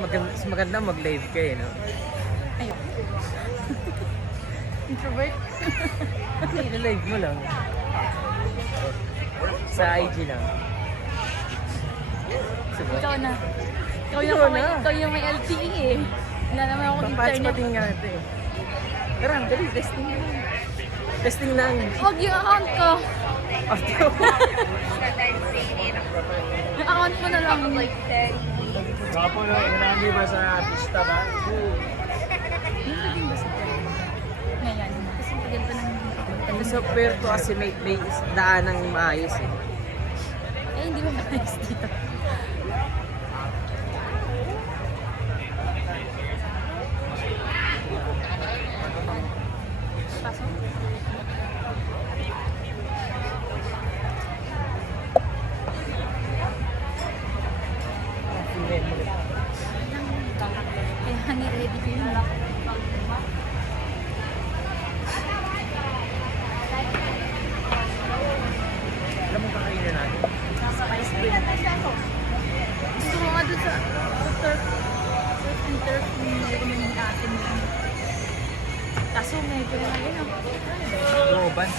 Mas maganda mag-live ka eh, no? Ayun. Introvert? I-live mo lang. Sa IG lang. Sige. Ikaw na. Ikaw yung may LTE eh. Wala naman akong Papatch internet. pati nga ito eh. Tara, dali, testing lang. Testing lang. Huwag yung account ko. Audio. Yung account mo na lang. Kapo no, nami ba sa pista ba? Yung naging basta. Ngayon. Kasi tagal pa nang Ano sa Puerto kasi may daan ng maayos eh. eh, hindi mo maayos dito. Pasok. Kaya ni-ready ko yun. Alam mo kakainin natin? Spice green. Gusto ko nga dun sa turf and turf yung atin yun. Kaso medyo na yun. Looban.